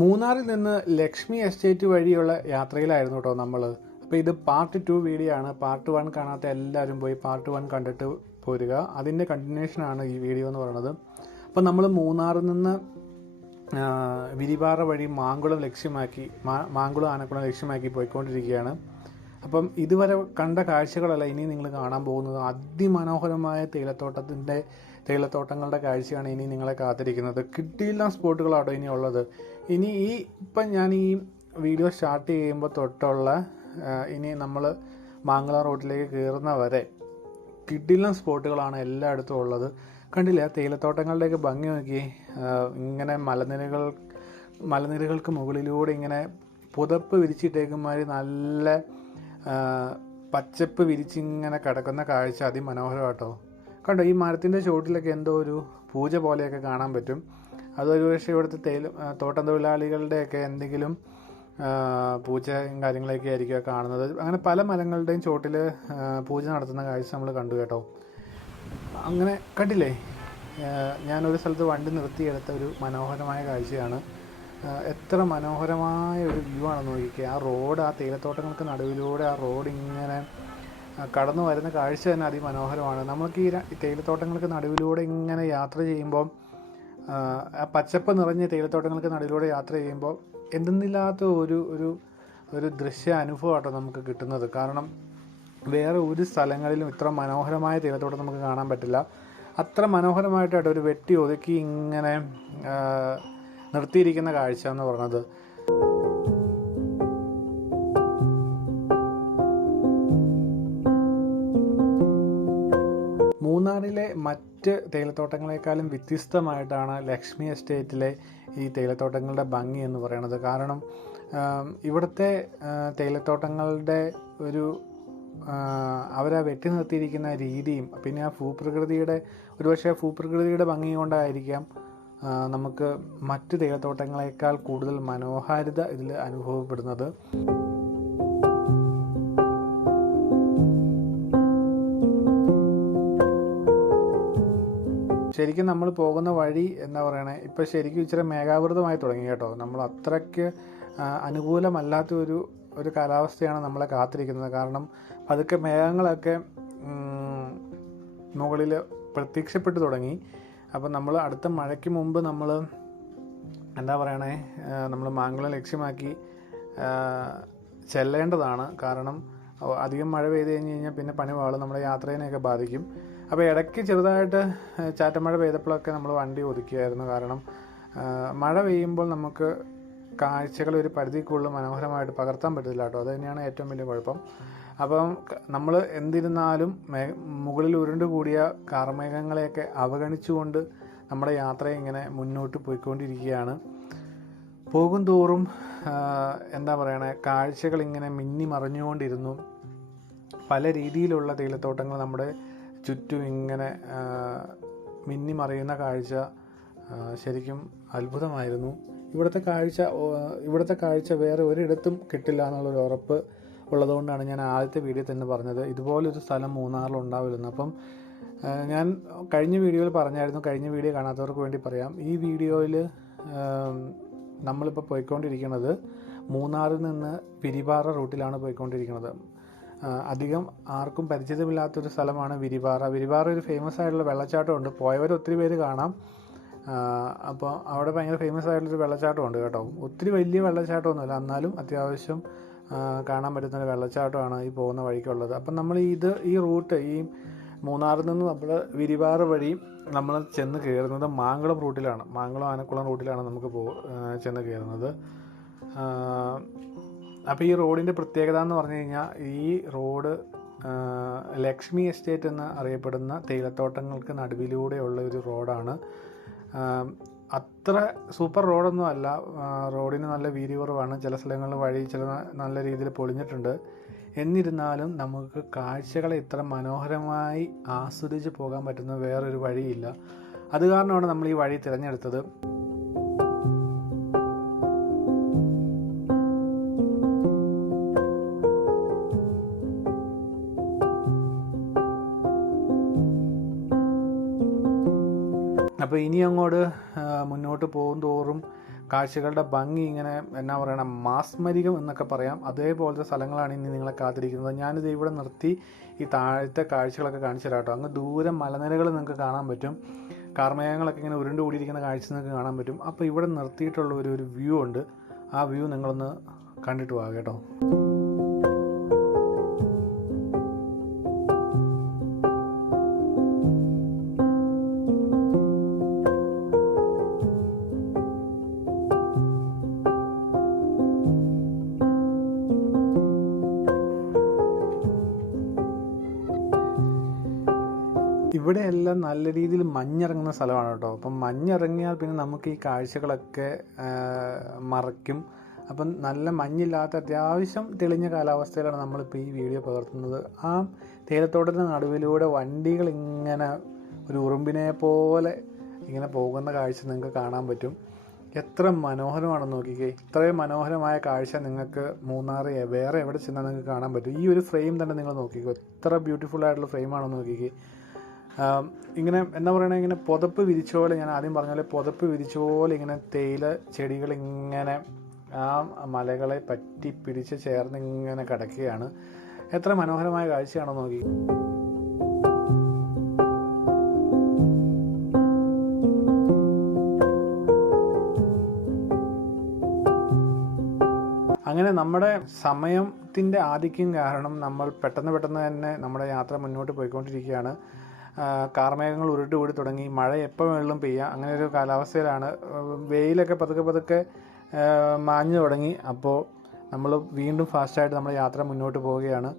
മൂന്നാറിൽ നിന്ന് ലക്ഷ്മി എസ്റ്റേറ്റ് വഴിയുള്ള യാത്രയിലായിരുന്നു കേട്ടോ നമ്മൾ. അപ്പോൾ ഇത് പാർട്ട് 2 വീഡിയോ ആണ്. പാർട്ട് 1 കാണാത്ത എല്ലാവരും പോയി പാർട്ട് 1 കണ്ടിട്ട് പോരുക. അതിൻ്റെ കണ്ടിന്യൂഷനാണ് ഈ വീഡിയോ എന്ന് പറയുന്നത്. അപ്പോൾ നമ്മൾ മൂന്നാറിൽ നിന്ന് വിരിപാറ വഴി മാങ്കുളം ലക്ഷ്യമാക്കി മാങ്കുളം ആനക്കുളം ലക്ഷ്യമാക്കി പോയിക്കൊണ്ടിരിക്കുകയാണ്. അപ്പം ഇതുവരെ കണ്ട കാഴ്ചകളല്ല ഇനി നിങ്ങൾ കാണാൻ പോകുന്നത്. അതിമനോഹരമായ തേയിലത്തോട്ടങ്ങളുടെ കാഴ്ചയാണ് ഇനി നിങ്ങളെ കാത്തിരിക്കുന്നത്. കിട്ടിയില്ല സ്പോട്ടുകളാട്ടോ ഇനി ഉള്ളത്. ഇനി ഇപ്പം ഞാൻ ഈ വീഡിയോ സ്റ്റാർട്ട് ചെയ്യുമ്പോൾ തൊട്ടുള്ള ഇനി നമ്മൾ മാങ്കുളം റോഡിലേക്ക് കയറുന്ന വരെ കിട്ടിയില്ല സ്പോട്ടുകളാണ് എല്ലായിടത്തും ഉള്ളത്. കണ്ടില്ല തേയിലത്തോട്ടങ്ങളുടെയൊക്കെ ഭംഗി നോക്കി. ഇങ്ങനെ മലനിരകൾക്ക് മുകളിലൂടെ ഇങ്ങനെ പുതപ്പ് വിരിച്ചിട്ടേക്കുമാതിരി നല്ല പച്ചപ്പ് വിരിച്ചിങ്ങനെ കിടക്കുന്ന കാഴ്ച അതിമനോഹരമാട്ടോ. കണ്ടോ, ഈ മരത്തിൻ്റെ ചുവട്ടിലൊക്കെ എന്തോ ഒരു പൂജ പോലെയൊക്കെ കാണാൻ പറ്റും. അതൊരു പക്ഷേ ഇവിടുത്തെ തോട്ടം തൊഴിലാളികളുടെയൊക്കെ എന്തെങ്കിലും പൂജയും കാര്യങ്ങളൊക്കെ ആയിരിക്കും കാണുന്നത്. അങ്ങനെ പല മരങ്ങളുടെയും ചുവട്ടിൽ പൂജ നടത്തുന്ന കാഴ്ച നമ്മൾ കണ്ടു കേട്ടോ. അങ്ങനെ കണ്ടില്ലേ, ഞാനൊരു സ്ഥലത്ത് വണ്ടി നിർത്തിയെടുത്ത ഒരു മനോഹരമായ കാഴ്ചയാണ്. എത്ര മനോഹരമായ ഒരു വ്യൂ ആണെന്ന് നോക്കിക്കുക. ആ റോഡ്, ആ തേയിലത്തോട്ടങ്ങൾക്ക് നടുവിലൂടെ ആ റോഡ് ഇങ്ങനെ കടന്നു വരുന്ന കാഴ്ച തന്നെ അതിമനോഹരമാണ്. നമുക്ക് ഈ തേയിലത്തോട്ടങ്ങൾക്ക് നടുവിലൂടെ ഇങ്ങനെ യാത്ര ചെയ്യുമ്പോൾ, ആ പച്ചപ്പ് നിറഞ്ഞ തേയിലത്തോട്ടങ്ങൾക്ക് നടുവിലൂടെ യാത്ര ചെയ്യുമ്പോൾ എന്തെന്നില്ലാത്ത ഒരു ദൃശ്യ അനുഭവമാട്ടോ നമുക്ക് കിട്ടുന്നത്. കാരണം വേറെ ഒരു സ്ഥലങ്ങളിലും ഇത്ര മനോഹരമായ തേയിലത്തോട്ടം നമുക്ക് കാണാൻ പറ്റില്ല. അത്ര മനോഹരമായിട്ടാണ് ഒരു വെട്ടി ഒതുക്കി ഇങ്ങനെ നിർത്തിയിരിക്കുന്ന കാഴ്ച എന്ന് പറയുന്നത്. മൂന്നാറിലെ മറ്റ് തേയിലത്തോട്ടങ്ങളെക്കാളും വ്യത്യസ്തമായിട്ടാണ് ലക്ഷ്മി എസ്റ്റേറ്റിലെ ഈ തേയിലത്തോട്ടങ്ങളുടെ ഭംഗി എന്ന് പറയുന്നത്. കാരണം ഇവിടുത്തെ തേയിലത്തോട്ടങ്ങളുടെ അവരെ വെട്ടി നിർത്തിയിരിക്കുന്ന രീതിയും പിന്നെ ആ ഭൂപ്രകൃതിയുടെ ഭംഗി കൊണ്ടായിരിക്കാം നമുക്ക് മറ്റ് തേയിലത്തോട്ടങ്ങളെക്കാൾ കൂടുതൽ മനോഹാരിത ഇതിൽ അനുഭവപ്പെടുന്നത്. ശരിക്കും നമ്മൾ പോകുന്ന വഴി എന്താ പറയണേ, ഇപ്പോൾ ശരിക്കും ഇച്ചിരി മേഘാവൃതമായി തുടങ്ങി കേട്ടോ. നമ്മൾ അത്രയ്ക്ക് അനുകൂലമല്ലാത്ത ഒരു കാലാവസ്ഥയാണ് നമ്മളെ കാത്തിരിക്കുന്നത്. കാരണം പതുക്കെ മേഘങ്ങളൊക്കെ മുകളിൽ പ്രത്യക്ഷപ്പെട്ടു തുടങ്ങി. അപ്പം നമ്മൾ അടുത്ത മഴയ്ക്ക് മുമ്പ് നമ്മൾ എന്താ പറയണേ, നമ്മൾ മാങ്കുളം ലക്ഷ്യമാക്കി ചെല്ലേണ്ടതാണ്. കാരണം അധികം മഴ പെയ്ത് കഴിഞ്ഞാൽ പിന്നെ പണി പാളും, നമ്മുടെ യാത്രേനെയൊക്കെ ബാധിക്കും. അപ്പോൾ ഇടയ്ക്ക് ചെറുതായിട്ട് ചാറ്റമഴ പെയ്തപ്പോഴൊക്കെ നമ്മൾ വണ്ടി ഒതുക്കിയായിരുന്നു. കാരണം മഴ പെയ്യുമ്പോൾ നമുക്ക് കാഴ്ചകൾ ഒരു പരിധിക്കുള്ളിൽ മനോഹരമായിട്ട് പകർത്താൻ പറ്റില്ല കേട്ടോ. അത് തന്നെയാണ് ഏറ്റവും വലിയ കുഴപ്പം. അപ്പം നമ്മൾ എന്തിരുന്നാലും മുകളിൽ ഉരുണ്ടുകൂടിയ കാർമേഘങ്ങളെയൊക്കെ അവഗണിച്ചുകൊണ്ട് നമ്മുടെ യാത്ര ഇങ്ങനെ മുന്നോട്ട് പോയിക്കൊണ്ടിരിക്കുകയാണ്. പോകും തോറും എന്താ പറയണേ, കാഴ്ചകൾ ഇങ്ങനെ മിന്നി മറിഞ്ഞുകൊണ്ടിരുന്നു. പല രീതിയിലുള്ള തേയിലത്തോട്ടങ്ങൾ നമ്മുടെ ചുറ്റും ഇങ്ങനെ മിന്നി മറിയുന്ന കാഴ്ച ശരിക്കും അത്ഭുതമായിരുന്നു. ഇവിടുത്തെ കാഴ്ച വേറെ ഒരിടത്തും കിട്ടില്ല എന്നുള്ളൊരു ഉറപ്പ് ഉള്ളതുകൊണ്ടാണ് ഞാൻ ആദ്യത്തെ വീഡിയോ തന്നെ പറഞ്ഞത് ഇതുപോലൊരു സ്ഥലം മൂന്നാറിൽ ഉണ്ടാവില്ലെന്ന്. അപ്പം ഞാൻ കഴിഞ്ഞ വീഡിയോയിൽ പറഞ്ഞായിരുന്നു. കഴിഞ്ഞ വീഡിയോ കാണാത്തവർക്ക് വേണ്ടി പറയാം. ഈ വീഡിയോയിൽ നമ്മളിപ്പോൾ പോയിക്കൊണ്ടിരിക്കുന്നത് മൂന്നാറിൽ നിന്ന് വിരിപാറ റൂട്ടിലാണ് പോയിക്കൊണ്ടിരിക്കുന്നത്. അധികം ആർക്കും പരിചിതമില്ലാത്തൊരു സ്ഥലമാണ് വിരിപാറ. വിരിപാറ ഒരു ഫേമസ് ആയിട്ടുള്ള വെള്ളച്ചാട്ടമുണ്ട്. പോയവർ ഒത്തിരി പേര് കാണാം. അപ്പോൾ അവിടെ ഭയങ്കര ഫേമസ് ആയിട്ടുള്ളൊരു വെള്ളച്ചാട്ടമുണ്ട് കേട്ടോ. ഒത്തിരി വലിയ വെള്ളച്ചാട്ടമൊന്നുമില്ല, എന്നാലും അത്യാവശ്യം കാണാൻ പറ്റുന്നൊരു വെള്ളച്ചാട്ടമാണ് ഈ പോകുന്ന വഴിക്കുള്ളത്. അപ്പം നമ്മൾ ഈ റൂട്ട്, ഈ മൂന്നാറിൽ നിന്ന് നമ്മൾ വിരിപാറ വഴി നമ്മൾ ചെന്ന് കയറുന്നത് മാങ്കുളം റൂട്ടിലാണ്. മാങ്കുളം ആനക്കുളം റൂട്ടിലാണ് നമുക്ക് ചെന്ന് കയറുന്നത്. അപ്പോൾ ഈ റോഡിൻ്റെ പ്രത്യേകത എന്ന് പറഞ്ഞു കഴിഞ്ഞാൽ, ഈ റോഡ് ലക്ഷ്മി എസ്റ്റേറ്റ് എന്ന് അറിയപ്പെടുന്ന തേയിലത്തോട്ടങ്ങൾക്ക് നടുവിലൂടെയുള്ള ഒരു റോഡാണ്. അത്ര സൂപ്പർ റോഡൊന്നും അല്ല. റോഡിന് നല്ല വീതി കുറവാണ്. ചില സ്ഥലങ്ങളിൽ വഴി നല്ല രീതിയിൽ പൊളിഞ്ഞിട്ടുണ്ട്. എന്നിരുന്നാലും നമുക്ക് കാഴ്ചകളെ ഇത്ര മനോഹരമായി ആസ്വദിച്ച് പോകാൻ പറ്റുന്ന വേറൊരു വഴിയില്ല. അത് കാരണമാണ് നമ്മൾ ഈ വഴി തിരഞ്ഞെടുത്തത്. അപ്പോൾ ഇനി അങ്ങോട്ട് മുന്നോട്ട് പോകും തോറും കാഴ്ചകളുടെ ഭംഗി ഇങ്ങനെ എന്നാ പറയണം, മാസ്മരികം എന്നൊക്കെ പറയാം. അതേപോലത്തെ സ്ഥലങ്ങളാണ് ഇനി നിങ്ങളെ കാത്തിരിക്കുന്നത്. ഞാനിത് ഇവിടെ നിർത്തി ഈ താഴത്തെ കാഴ്ചകളൊക്കെ കാണിച്ചു തരാം കേട്ടോ. അങ്ങ് ദൂരം മലനിരകൾ നിങ്ങൾക്ക് കാണാൻ പറ്റും, കാർമേഘങ്ങളൊക്കെ ഇങ്ങനെ ഉരുണ്ട് കൂടിയിരിക്കുന്ന കാഴ്ച നിങ്ങൾക്ക് കാണാൻ പറ്റും. അപ്പോൾ ഇവിടെ നിർത്തിയിട്ടുള്ള ഒരു വ്യൂ ഉണ്ട്, ആ വ്യൂ നിങ്ങളൊന്ന് കണ്ടിട്ട് പോകാം കേട്ടോ. ഇവിടെയെല്ലാം നല്ല രീതിയിൽ മഞ്ഞിറങ്ങുന്ന സ്ഥലമാണ് കേട്ടോ. അപ്പം മഞ്ഞിറങ്ങിയാൽ പിന്നെ നമുക്ക് ഈ കാഴ്ചകളൊക്കെ മറയ്ക്കും. അപ്പം നല്ല മഞ്ഞില്ലാത്ത അത്യാവശ്യം തെളിഞ്ഞ കാലാവസ്ഥയിലാണ് നമ്മളിപ്പോൾ ഈ വീഡിയോ പകർത്തുന്നത്. ആ തേയിലത്തോട്ടത്തിന് നടുവിലൂടെ വണ്ടികൾ ഇങ്ങനെ ഒരു ഉറുമ്പിനെ പോലെ ഇങ്ങനെ പോകുന്ന കാഴ്ച നിങ്ങൾക്ക് കാണാൻ പറ്റും. എത്ര മനോഹരമാണെന്ന് നോക്കിക്കേ. ഇത്രയും മനോഹരമായ കാഴ്ച നിങ്ങൾക്ക് മൂന്നാർ വേറെ എവിടെ ചെന്നാൽ നിങ്ങൾക്ക് കാണാൻ പറ്റും. ഈ ഒരു ഫ്രെയിം തന്നെ നിങ്ങൾ നോക്കിക്കോ, എത്ര ബ്യൂട്ടിഫുൾ ആയിട്ടുള്ള ഫ്രെയിമാണെന്ന് നോക്കിക്കേ. ഇങ്ങനെ എന്താ പറയണത്, ഇങ്ങനെ പുതപ്പ് വിരിച്ച പോലെ, ഞാൻ ആദ്യം പറഞ്ഞ പോലെ പുതപ്പ് വിരിച്ച പോലെ ഇങ്ങനെ തേയില ചെടികൾ ഇങ്ങനെ ആ മലകളെ പറ്റി പിടിച്ച് ചേർന്ന് ഇങ്ങനെ കിടക്കുകയാണ്. എത്ര മനോഹരമായ കാഴ്ചയാണോ നോക്കി. അങ്ങനെ നമ്മുടെ സമയത്തിൻ്റെ ആധിക്യം കാരണം നമ്മൾ പെട്ടെന്ന് തന്നെ നമ്മുടെ യാത്ര മുന്നോട്ട് പോയിക്കൊണ്ടിരിക്കുകയാണ്. കാർമേഘങ്ങൾ ഉരുട്ട് കൂടി തുടങ്ങി, മഴ എപ്പോൾ വേണമെങ്കിലും പെയ്യാം, അങ്ങനെ ഒരു കാലാവസ്ഥയിലാണ്. വെയിലൊക്കെ പതുക്കെ മാഞ്ഞു തുടങ്ങി. അപ്പോൾ നമ്മൾ വീണ്ടും ഫാസ്റ്റായിട്ട് നമ്മുടെ യാത്ര മുന്നോട്ട് പോവുകയാണ്.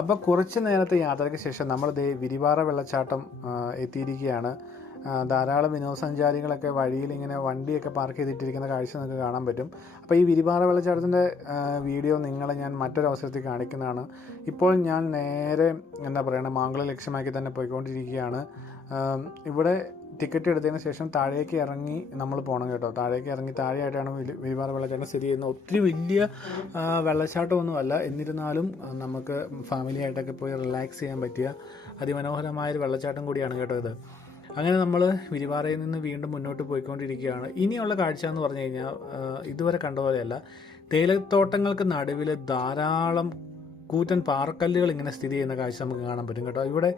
അപ്പോൾ കുറച്ച് നേരത്തെ യാത്രയ്ക്ക് ശേഷം നമ്മൾ വിരിവാറ വെള്ളച്ചാട്ടം എത്തിയിരിക്കുകയാണ്. ധാരാളം വിനോദസഞ്ചാരികളൊക്കെ വഴിയിൽ ഇങ്ങനെ വണ്ടിയൊക്കെ പാർക്ക് ചെയ്തിട്ടിരിക്കുന്ന കാഴ്ച നിങ്ങൾക്ക് കാണാൻ പറ്റും. അപ്പോൾ ഈ വിരിവാറ വെള്ളച്ചാട്ടത്തിൻ്റെ വീഡിയോ നിങ്ങളെ ഞാൻ മറ്റൊരവസരത്തിൽ കാണിക്കുന്നതാണ്. ഇപ്പോൾ ഞാൻ നേരെ എന്താ പറയുക, മാങ്കുളം ലക്ഷ്യമാക്കി തന്നെ പോയിക്കൊണ്ടിരിക്കുകയാണ്. ഇവിടെ ടിക്കറ്റ് എടുത്തതിന് ശേഷം താഴേക്ക് ഇറങ്ങി നമ്മൾ പോകണം കേട്ടോ. താഴേക്ക് ഇറങ്ങി താഴെയായിട്ടാണ് വിരിവാറ വെള്ളച്ചാട്ടം സ്ഥിതി ചെയ്യുന്നത്. ഒത്തിരി വലിയ വെള്ളച്ചാട്ടമൊന്നുമല്ല, എന്നിരുന്നാലും നമുക്ക് ഫാമിലി ആയിട്ടൊക്കെ പോയി റിലാക്സ് ചെയ്യാൻ പറ്റിയ അതിമനോഹരമായൊരു വെള്ളച്ചാട്ടം കൂടിയാണ് കേട്ടോ ഇത്. അങ്ങനെ നമ്മൾ വിരിവാറയിൽ നിന്ന് വീണ്ടും മുന്നോട്ട് പോയിക്കൊണ്ടിരിക്കുകയാണ്. ഇനിയുള്ള കാഴ്ച എന്ന് പറഞ്ഞു കഴിഞ്ഞാൽ ഇതുവരെ കണ്ട പോലെയല്ല. തേയിലത്തോട്ടങ്ങൾക്ക് നടുവിൽ ധാരാളം കൂറ്റൻ പാറക്കല്ലുകൾ ഇങ്ങനെ സ്ഥിതി ചെയ്യുന്ന കാഴ്ച നമുക്ക് കാണാൻ പറ്റും കേട്ടോ. ഇവിടെ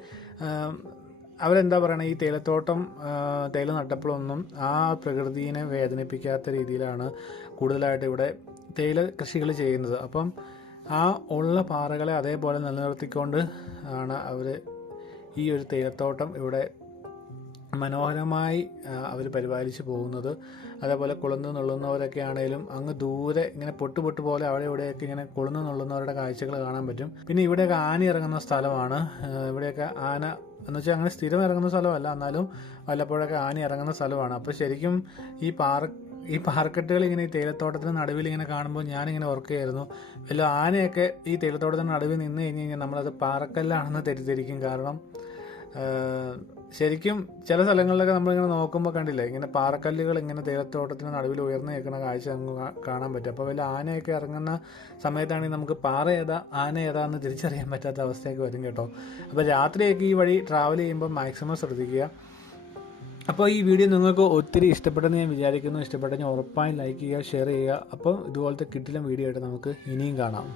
അവരെന്താ പറയണത്, ഈ തേയില നട്ടപ്പോഴൊന്നും ആ പ്രകൃതിയെ വേദനിപ്പിക്കാത്ത രീതിയിലാണ് കൂടുതലായിട്ട് ഇവിടെ തേയില കൃഷികൾ ചെയ്യുന്നത്. അപ്പം ആ ഉള്ള പാറകളെ അതേപോലെ നിലനിർത്തിക്കൊണ്ട് ആണ് അവർ ഈ ഒരു തേയിലത്തോട്ടം ഇവിടെ മനോഹരമായി അവർ പരിപാലിച്ച് പോകുന്നത്. അതേപോലെ കുളന്ന് നുള്ളുന്നവരൊക്കെ ആണെങ്കിലും അങ്ങ് ദൂരെ ഇങ്ങനെ പൊട്ട് പോലെ അവിടെ ഇവിടെയൊക്കെ ഇങ്ങനെ കുളന്ന് നുള്ളുന്നവരുടെ കാഴ്ചകൾ കാണാൻ പറ്റും. പിന്നെ ഇവിടെയൊക്കെ ആന ഇറങ്ങുന്ന സ്ഥലമാണ്. ഇവിടെയൊക്കെ ആന എന്ന് വെച്ചാൽ അങ്ങനെ സ്ഥിരം ഇറങ്ങുന്ന സ്ഥലമല്ല, എന്നാലും വല്ലപ്പോഴൊക്കെ ആന ഇറങ്ങുന്ന സ്ഥലമാണ്. അപ്പോൾ ശരിക്കും ഈ പാറക്കെട്ടുകൾ ഇങ്ങനെ ഈ തേയിലത്തോട്ടത്തിന് നടുവിൽ ഇങ്ങനെ കാണുമ്പോൾ ഞാനിങ്ങനെ ഓർക്കുകയായിരുന്നു, വല്ല ആനയൊക്കെ ഈ തേയിലത്തോട്ടത്തിന് നടുവിൽ നിന്ന് കഴിഞ്ഞ് കഴിഞ്ഞാൽ നമ്മളത് പാറക്കല്ലാണെന്ന് തെറ്റിദ്ധരിക്കും. കാരണം ശരിക്കും ചില സ്ഥലങ്ങളിലൊക്കെ നമ്മളിങ്ങനെ നോക്കുമ്പോൾ കണ്ടില്ലേ, ഇങ്ങനെ പാറക്കല്ലുകൾ ഇങ്ങനെ തേയിലത്തോട്ടത്തിന് നടുവിൽ ഉയർന്നു നിൽക്കുന്ന കാഴ്ച നമുക്ക് കാണാൻ പറ്റും. അപ്പോൾ വല്ല ആനയൊക്കെ ഇറങ്ങുന്ന സമയത്താണെങ്കിൽ നമുക്ക് പാറ ഏതാ ആന ഏതാന്ന് തിരിച്ചറിയാൻ പറ്റാത്ത അവസ്ഥയൊക്കെ വരും കേട്ടോ. അപ്പോൾ രാത്രിയൊക്കെ ഈ വഴി ട്രാവൽ ചെയ്യുമ്പോൾ മാക്സിമം ശ്രദ്ധിക്കുക. അപ്പോൾ ഈ വീഡിയോ നിങ്ങൾക്ക് ഒത്തിരി ഇഷ്ടപ്പെട്ടെന്ന് ഞാൻ വിചാരിക്കുന്നു. ഇഷ്ടപ്പെട്ടെങ്കിൽ ഉറപ്പായും ലൈക്ക് ചെയ്യുക, ഷെയർ ചെയ്യുക. അപ്പോൾ ഇതുപോലത്തെ കിടിലൻ വീഡിയോ ആയിട്ട് നമുക്ക് ഇനിയും കാണാം.